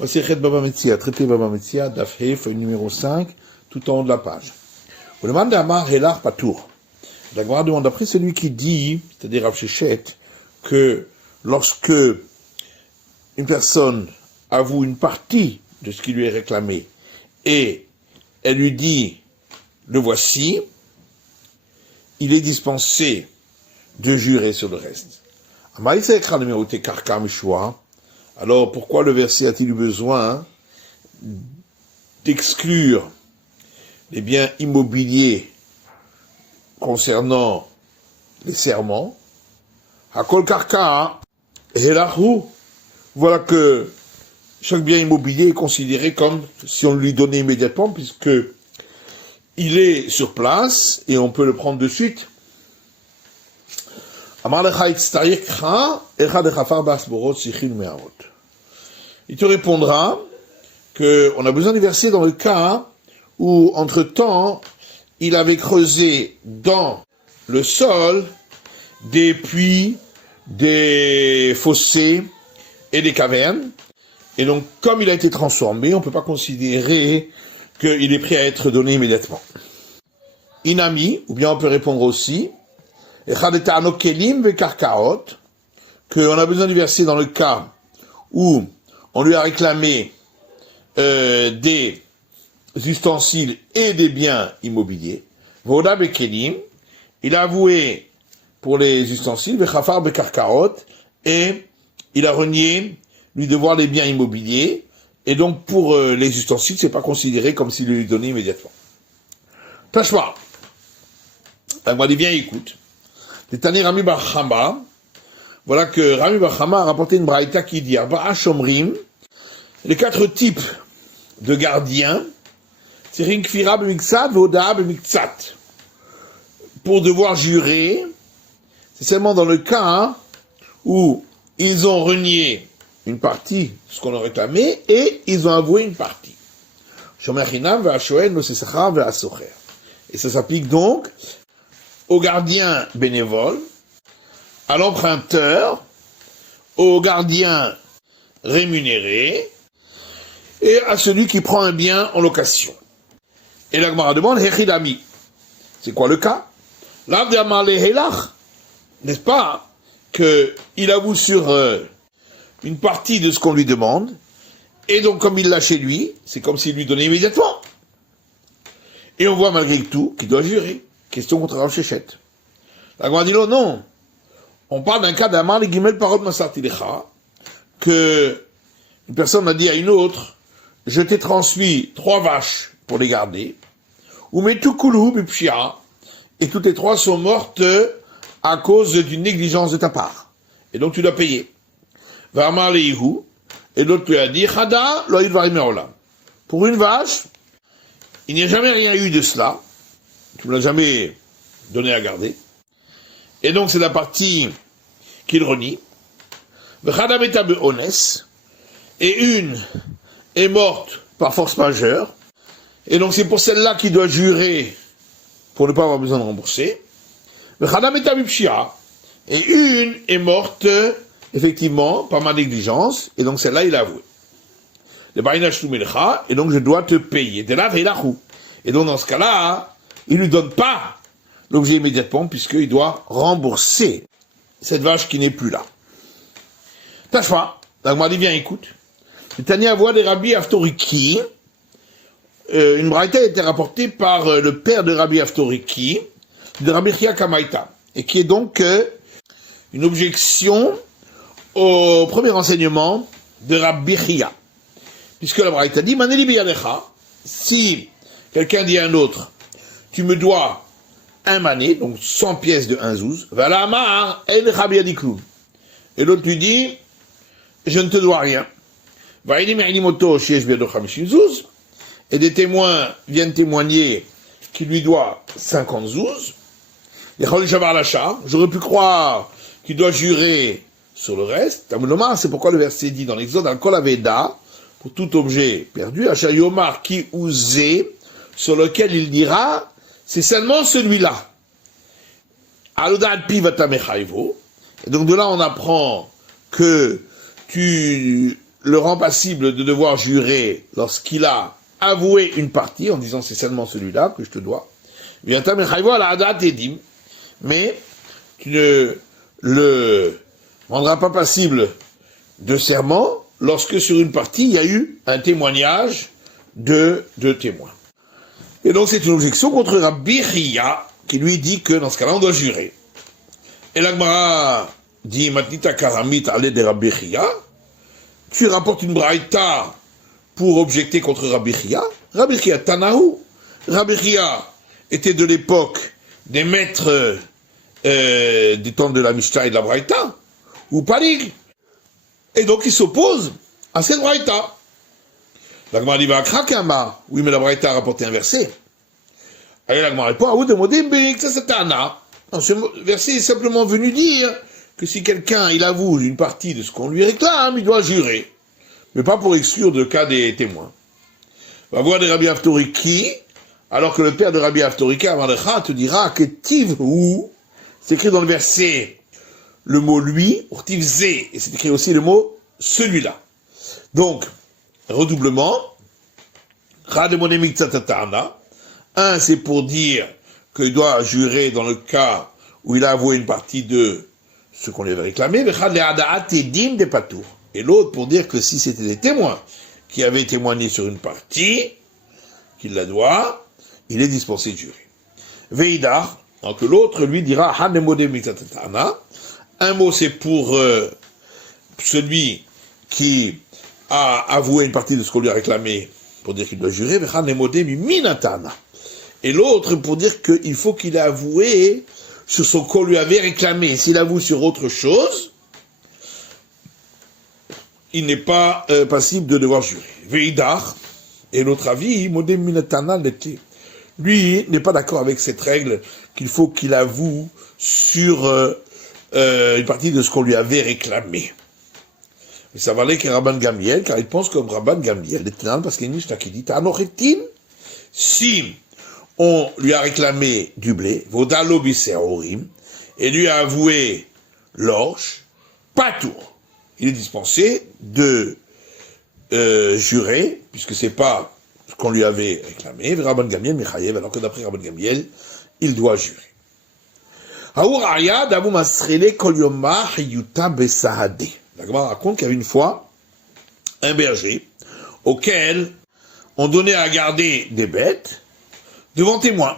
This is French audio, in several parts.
Masechet Baba Metzia, traité Baba Metzia, Daf He, feuille numéro 5, tout en haut de la page. On demande à Amar Helar Patour. La Gemara demande après celui qui dit, c'est-à-dire Rav Shechet, que lorsque une personne avoue une partie de ce qui lui est réclamé et elle lui dit le voici, il est dispensé de jurer sur le reste. Alors pourquoi le verset a-t-il eu besoin d'exclure les biens immobiliers concernant les serments? Hakol karka helahu. Voilà que chaque bien immobilier est considéré comme si on lui donnait immédiatement, puisque il est sur place et on peut le prendre de suite. Il te répondra qu'on a besoin de verser dans le cas où, entre-temps, il avait creusé dans le sol des puits, des fossés et des cavernes. Et donc, comme il a été transformé, on ne peut pas considérer qu'il est prêt à être donné immédiatement. Inami, ou bien on peut répondre aussi, qu'on a besoin de verser dans le cas où on lui a réclamé des ustensiles et des biens immobiliers. Voda bekelim, il a avoué pour les ustensiles, vechafar bekarkaot, et il a renié lui devoir les biens immobiliers, et donc pour les ustensiles, c'est pas considéré comme s'il lui donnait immédiatement. Tashma, la Gemara dit bien, écoute. Tani Rami Bar Chama, voilà que Rami Bar Chama a rapporté une braïta qui dit Arba'a Shomrim, les 4 types de gardiens, c'est Rinkfira b'miktsat, Voda b'miktsat. Pour devoir jurer, c'est seulement dans le cas où ils ont renié une partie, ce qu'on a réclamé, et ils ont avoué une partie. Et ça s'applique donc aux gardiens bénévoles, à l'emprunteur, aux gardiens rémunérés, et à celui qui prend un bien en location. Et la Gemara demande, Hechidami. C'est quoi le cas? N'est-ce pas qu'il avoue sur une partie de ce qu'on lui demande, et donc comme il l'a chez lui, c'est comme s'il lui donnait immédiatement. Et on voit malgré tout qu'il doit jurer. Question contre Rav Shechet. La Gemara dit non. On parle d'un cas d'Amar les Gimel Parot Masartilecha, que une personne a dit à une autre, je t'ai transmis 3 vaches pour les garder, ou metukulu bipshia, et toutes les 3 sont mortes à cause d'une négligence de ta part. Et donc tu dois payer. V'amar leihu, et l'autre lui a dit, Chada lo yidvarim me'olam. Pour une vache, il n'y a jamais rien eu de cela. Tu ne l'as jamais donné à garder. Et donc c'est la partie qu'il renie. V'chada meta be'ones, et une est morte par force majeure. Et donc c'est pour celle-là qu'il doit jurer pour ne pas avoir besoin de rembourser. V'chada meta bipshia, et une est morte effectivement par ma négligence, et donc celle-là il a avoué. Et donc je dois te payer. Et donc dans ce cas-là, il ne lui donne pas l'objet immédiatement, puisqu'il doit rembourser cette vache qui n'est plus là. Tashma, la Gemara dit bien, écoute. Tania voix des Rabbi Aftoriki, une braïta a été rapportée par le père de Rabbi Aftoriki, de Rabbi Chia Kamaita, et qui est donc une objection au premier enseignement de Rabbi Chia. Puisque la braïta dit, Maneli biyalecha, si quelqu'un dit à un autre, tu me dois un mané, donc 100 pièces de 1 zouz, vala amar, el chabiadiklum. Et l'autre lui dit, je ne te dois rien. Et des témoins viennent témoigner qu'il lui doit 50 zouz. J'aurais pu croire qu'il doit jurer sur le reste. C'est pourquoi le verset dit dans l'Exode, al kol aveda, pour tout objet perdu, Asher Yomar qui usé, sur lequel il dira, c'est seulement celui-là. Alodad pi vatamechayvo. Et donc de là on apprend que tu le rend passible de devoir jurer lorsqu'il a avoué une partie, en disant c'est seulement celui-là que je te dois. Mais tu ne le rendras pas passible de serment lorsque sur une partie il y a eu un témoignage de témoins. Et donc c'est une objection contre Rabbi Chia qui lui dit que dans ce cas-là on doit jurer. Et l'Agmara dit Matnita Karamit allez de Rabbi Chia, tu rapportes une braïta pour objecter contre Rabbi Chia. Rabbi Chia Tanahu. Rabbi Chia était de l'époque des maîtres du temps de la Mishnah et de la braïta, ou Palig. Et donc il s'oppose à cette braïta. L'Agmara dit Krakama. Oui, mais la braïta a rapporté un verset. Allez, l'Agmara répond Aoud de Modébik, ça c'est Tana. Ce verset est simplement venu dire que si quelqu'un il avoue une partie de ce qu'on lui réclame, il doit jurer, mais pas pour exclure le cas des témoins. On va voir des Rabbi Aftoriki, alors que le père de Rabbi Aftoriki, Amarlecha, te dira que Tivhu, c'est écrit dans le verset le mot lui, ou Tivzé, et c'est écrit aussi le mot celui-là. Donc, redoublement, un, c'est pour dire qu'il doit jurer dans le cas où il a avoué une partie de ce qu'on lui avait réclamé, et l'autre pour dire que si c'était des témoins qui avaient témoigné sur une partie, qu'il la doit, il est dispensé de jurer. Veidar, donc l'autre lui dira, un mot c'est pour celui qui a avoué une partie de ce qu'on lui a réclamé, pour dire qu'il doit jurer, et l'autre pour dire qu'il faut qu'il ait avoué sur ce qu'on lui avait réclamé. S'il avoue sur autre chose, il n'est pas passible de devoir jurer. Veidar, et l'autre avis, lui n'est pas d'accord avec cette règle qu'il faut qu'il avoue sur une partie de ce qu'on lui avait réclamé. Et ça valait que Rabban Gamliel, car il pense comme Rabban Gamliel, parce qu'il y a une Mishnah qui dit, si on lui a réclamé du blé, Vodalo Biseorim, et lui a avoué l'orge, pas tour. Il est dispensé de jurer, puisque c'est pas ce qu'on lui avait réclamé, Rabban Gamliel Mechayev, alors que d'après Rabban Gamliel, il doit jurer. La Gemara raconte qu'il y avait une fois un berger auquel on donnait à garder des bêtes devant témoins.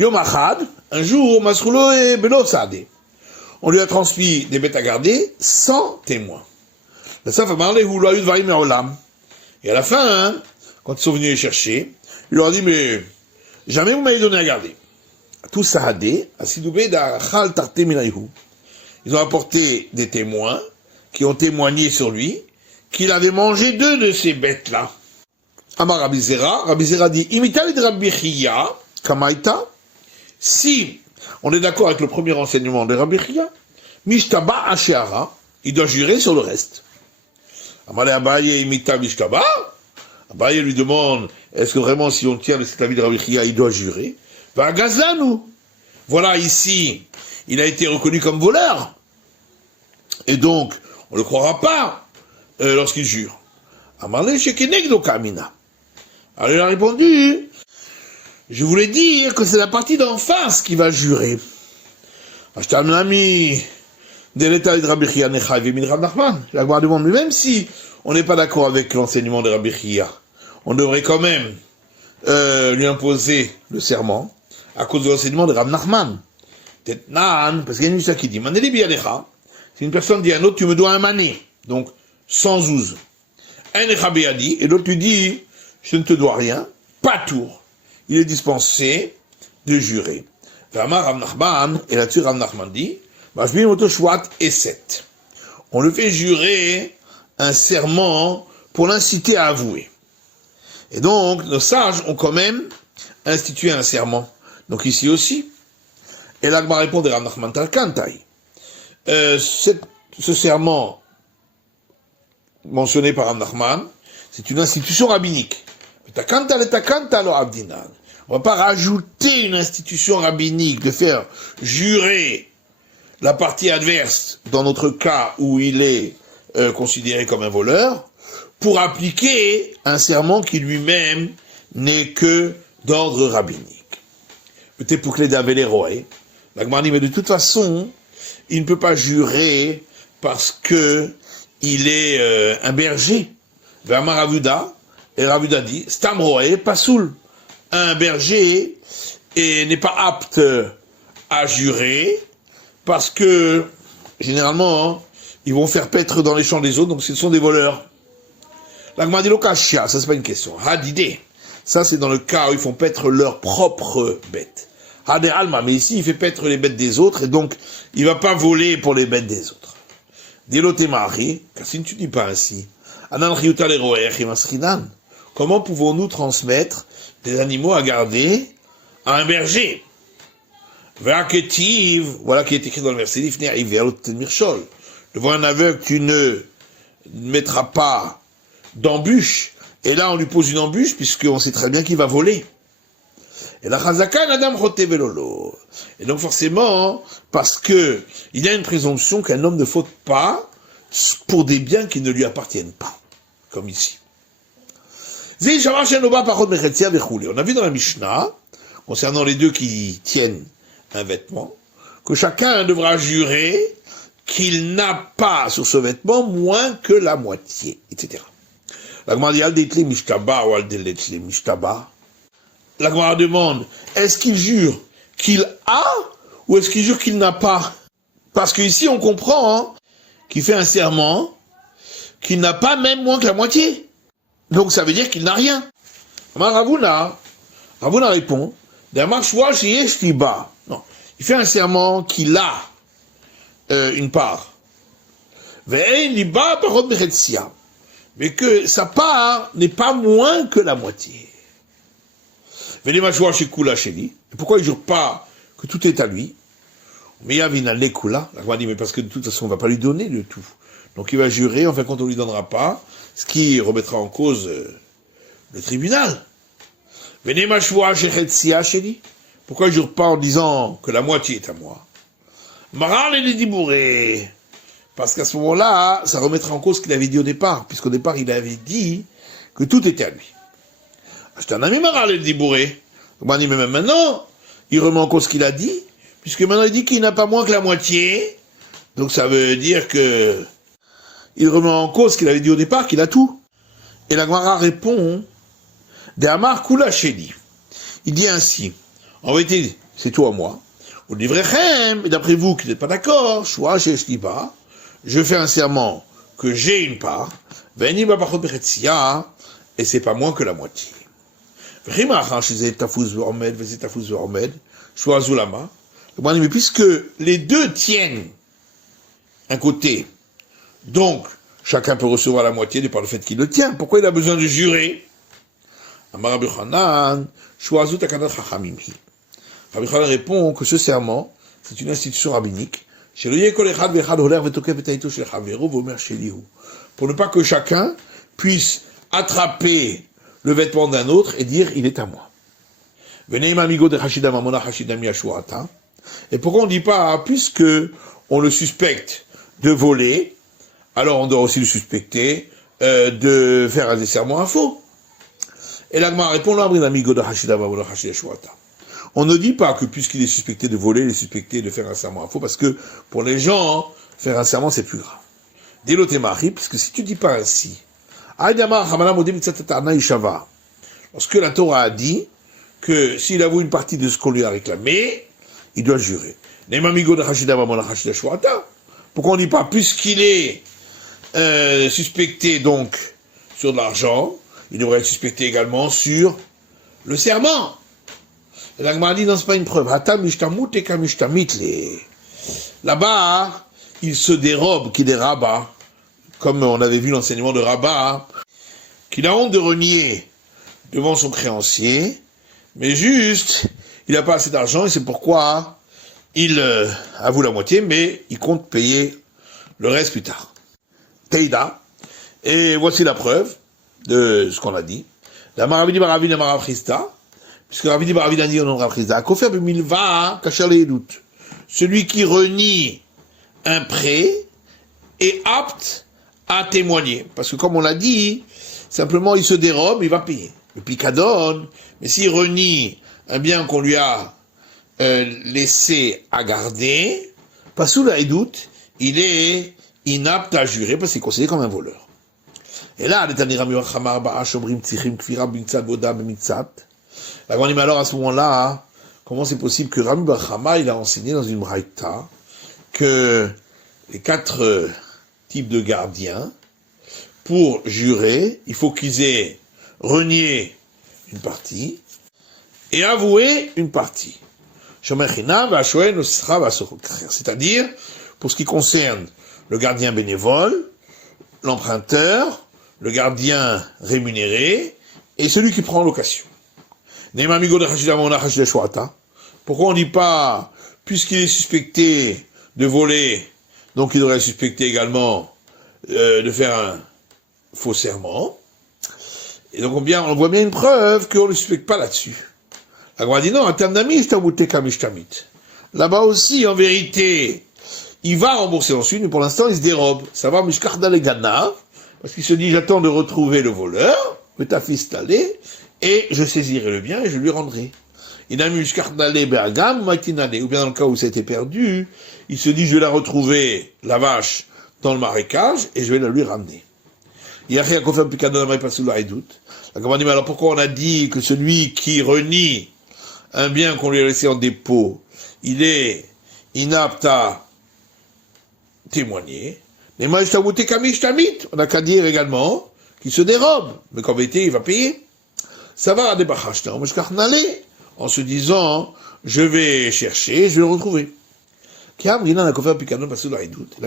Yom Achad, un jour, Masroulo et Belo Saadé. On lui a transmis des bêtes à garder sans témoins. La Saf a parlé, vous l'avez vu de Olam. Et à la fin, quand ils sont venus les chercher, il leur a dit, mais jamais vous m'avez donné à garder. Tout Saadé, à Sidoubé d'Achal Tarte Minaïhu. Ils ont apporté des témoins qui ont témoigné sur lui qu'il avait mangé 2 de ces bêtes-là. Amar Rabbi Zera dit Imita de Rabbi Chia, Kamaita. Si on est d'accord avec le premier enseignement de Rabbi Chia, Mishtaba Asheara, il doit jurer sur le reste. Amale Abaye Imita Mishtaba. Abaye lui demande est-ce que vraiment si on tient de cet avis de Rabbi Chia, il doit jurer? Va Gazlanou. Voilà ici, il a été reconnu comme voleur. Et donc, on ne le croira pas lorsqu'il jure. Amarle Shekenegdo Kamina. Alors il a répondu, je voulais dire que c'est la partie d'en face qui va jurer. Ashtamnami, de l'état de Rabbi Chia Nechavi min Rab Nachman. La gloire du monde, mais même si on n'est pas d'accord avec l'enseignement de Rabbi Chia, on devrait quand même lui imposer le serment à cause de l'enseignement de Rab Nachman. Tetnan, parce qu'il y a une histoire qui dit, Maneli bialecha, si une personne dit à un autre, tu me dois un mané, donc sans ouz. Un Echabe a dit, et l'autre lui dit, je ne te dois rien, pas tour. Il est dispensé de jurer. Vama Rav Nachman, et là-dessus Rav Nachman dit, Mashbim Otoshwat et 7. On le fait jurer un serment pour l'inciter à avouer. Et donc, nos sages ont quand même institué un serment. Donc ici aussi. Et là, ma répond de Rav Nachman Talkantai. Ce serment mentionné par Rav Nachman, c'est une institution rabbinique. On ne va pas rajouter une institution rabbinique de faire jurer la partie adverse dans notre cas où il est considéré comme un voleur, pour appliquer un serment qui lui-même n'est que d'ordre rabbinique. Peut-être pour que les daves les rois. La Gemara dit, mais de toute façon, il ne peut pas jurer parce que il est un berger. Vama Ravuda, et Ravuda dit, Stam roé, pasoul. Un berger n'est pas apte à jurer parce que, généralement, ils vont faire paître dans les champs des autres, donc ce sont des voleurs. La Gemara dit, l'okashia, ça c'est pas une question. Hadidé, ça c'est dans le cas où ils font paître leurs propres bêtes. Hadé alma, mais ici il fait paître les bêtes des autres, et donc il va pas voler pour les bêtes des autres. Dilotemari, car si tu dis pas ainsi, anan riuta leroer himasrinan, comment pouvons-nous transmettre des animaux à garder à un berger? Ve'aketiv, voilà qui est écrit dans le verset, devant un aveugle, tu ne mettras pas d'embûche. Et là, on lui pose une embûche, puisqu'on sait très bien qu'il va voler. Et la chazaka, nadam rote velolo. Et donc, forcément, parce que il y a une présomption qu'un homme ne faute pas pour des biens qui ne lui appartiennent pas. Comme ici. On a vu dans la Mishnah, concernant les deux qui tiennent un vêtement, que chacun devra jurer qu'il n'a pas sur ce vêtement moins que la moitié, etc. La Gemara dit, Al-Detle Mishtaba ou Al-Detle Mishtaba. La Gemara demande, est-ce qu'il jure qu'il a ou est-ce qu'il jure qu'il n'a pas? Parce qu'ici on comprend qu'il fait un serment qu'il n'a pas même moins que la moitié. Donc ça veut dire qu'il n'a rien. Ravuna répond, non, il fait un serment qu'il a une part. Mais que sa part n'est pas moins que la moitié. Et pourquoi il ne jure pas que tout est à lui? Mais la Gemara dit, mais parce que de toute façon on ne va pas lui donner le tout. Donc il va jurer, en fin de compte on ne lui donnera pas, ce qui remettra en cause le tribunal. Pourquoi il ne jure pas en disant que la moitié est à moi? Parce qu'à ce moment-là, ça remettra en cause ce qu'il avait dit au départ, puisqu'au départ il avait dit que tout était à lui. J'étais un ami Maral et Dibouré. Mais même maintenant, il remet en cause ce qu'il a dit, puisque maintenant il dit qu'il n'a pas moins que la moitié. Donc ça veut dire que il remet en cause ce qu'il avait dit au départ, qu'il a tout. Et la Gemara répond, de Amar Kula Sheni. Il dit ainsi, en vérité, c'est toi moi. Vous livrez, et d'après vous qui n'êtes pas d'accord, je fais un serment que j'ai une part, et c'est pas moins que la moitié. Mais puisque les deux tiennent un côté, donc chacun peut recevoir la moitié de par le fait qu'il le tient, pourquoi il a besoin de jurer? Rabbi Yochanan répond que ce serment, c'est une institution rabbinique, pour ne pas que chacun puisse attraper le vêtement d'un autre et dire il est à moi. Et pourquoi on ne dit pas, puisque on le suspecte de voler, alors on doit aussi le suspecter de faire un serment à faux. Et l'Agma répond, on ne dit pas que puisqu'il est suspecté de voler, il est suspecté de faire un serment à faux, parce que pour les gens, faire un serment c'est plus grave. Délotémari, parce que si tu dis pas ainsi, lorsque la Torah a dit que s'il avoue une partie de ce qu'on lui a réclamé, il doit jurer. Pourquoi on ne dit pas, puisqu'il est suspecté donc sur de l'argent, il devrait être suspecté également sur le serment. Et la Gemara dit, non, c'est pas une preuve. Là-bas, il se dérobe, qu'il est rabat, comme on avait vu l'enseignement de Rabat, qu'il a honte de renier devant son créancier, mais juste, il n'a pas assez d'argent et c'est pourquoi il avoue la moitié, mais il compte payer le reste plus tard. Teida, et voici la preuve de ce qu'on a dit. La Maravidi Baravina Maravchista, puisque Ravidi Baravina dit au nom de Maravchista, Kofer Bimilva Kacher Leedut, celui qui renie un prêt est apte à témoigner. Parce que comme on l'a dit, simplement il se dérobe, il va payer. Le picadone, mais s'il renie un bien qu'on lui a laissé à garder, pas sous la doute, il est inapte à jurer parce qu'il est considéré comme un voleur. Et là, la grande mais alors à ce moment-là, comment c'est possible que Rami Bar Chama, il a enseigné dans une braïta que les 4 types de gardiens, pour jurer, il faut qu'ils aient renié une partie et avoué une partie. C'est-à-dire, pour ce qui concerne le gardien bénévole, l'emprunteur, le gardien rémunéré et celui qui prend location. Pourquoi on ne dit pas, puisqu'il est suspecté de voler, donc il devrait suspecter également de faire un faux serment. Et donc on voit bien une preuve qu'on ne le suspecte pas là-dessus. La Gemara dit non, en termes d'amis, là-bas aussi, en vérité, il va rembourser ensuite, mais pour l'instant, il se dérobe. Ça va, Mishkarda le Ganav, parce qu'il se dit, j'attends de retrouver le voleur, le tafistale, et je saisirai le bien et je lui rendrai. Il a mis Mishkardale Bergam, Matinale, ou bien dans le cas où ça a été perdu, il se dit, je vais la retrouver, la vache, dans le marécage, et je vais la lui ramener. Il y a rien qu'on fait un picadon à pas sous la doute. La Gemara dit, mais alors pourquoi on a dit que celui qui renie un bien qu'on lui a laissé en dépôt, il est inapte à témoigner? Mais moi, on n'a qu'à dire également qu'il se dérobe, mais qu'en vérité, il va payer. Ça va à des bachashta, en se disant, je vais chercher, je vais le retrouver. La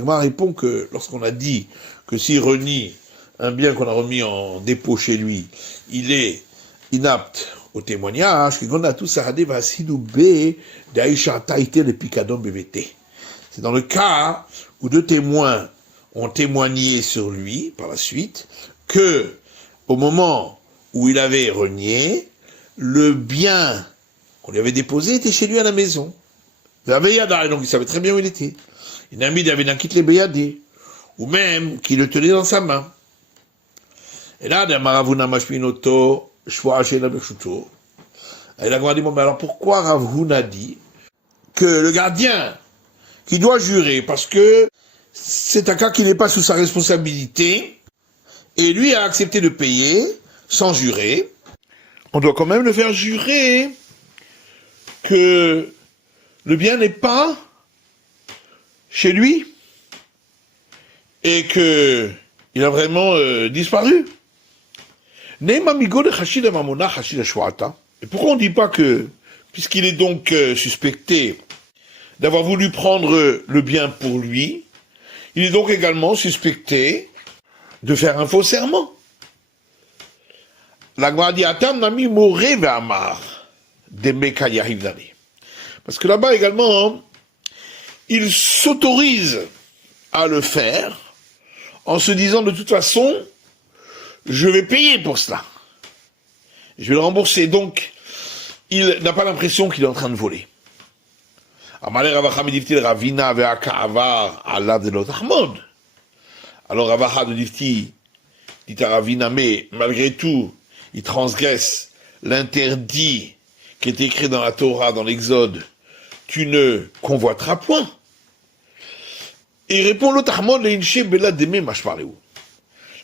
Gemara répond que lorsqu'on a dit que s'il renie un bien qu'on a remis en dépôt chez lui, il est inapte au témoignage, c'est dans le cas où 2 témoins ont témoigné sur lui par la suite que au moment où il avait renié, le bien qu'on lui avait déposé était chez lui à la maison. Donc il savait très bien où il était. Il a mis les Beyadé, ou même qu'il le tenait dans sa main. Et là, et la Gemara dit, bon, mais alors pourquoi Rav Huna dit que le gardien qui doit jurer, parce que c'est un cas qui n'est pas sous sa responsabilité, et lui a accepté de payer sans jurer, on doit quand même le faire jurer que le bien n'est pas chez lui et que il a vraiment disparu. Et pourquoi on ne dit pas que, puisqu'il est donc suspecté d'avoir voulu prendre le bien pour lui, il est donc également suspecté de faire un faux serment. La Gemara dit, parce que là-bas également, il s'autorise à le faire en se disant de toute façon, je vais payer pour cela. Je vais le rembourser. Donc, il n'a pas l'impression qu'il est en train de voler. Alors Ravacha de Difti dit à Ravina, mais malgré tout, il transgresse l'interdit qui est écrit dans la Torah, dans l'Exode, tu ne convoiteras point. Et il répond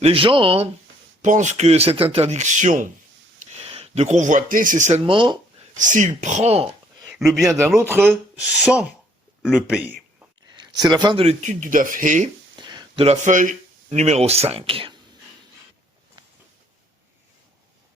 les gens pensent que cette interdiction de convoiter, c'est seulement s'il prend le bien d'un autre sans le payer. C'est la fin de l'étude du Daf He, de la feuille numéro 5.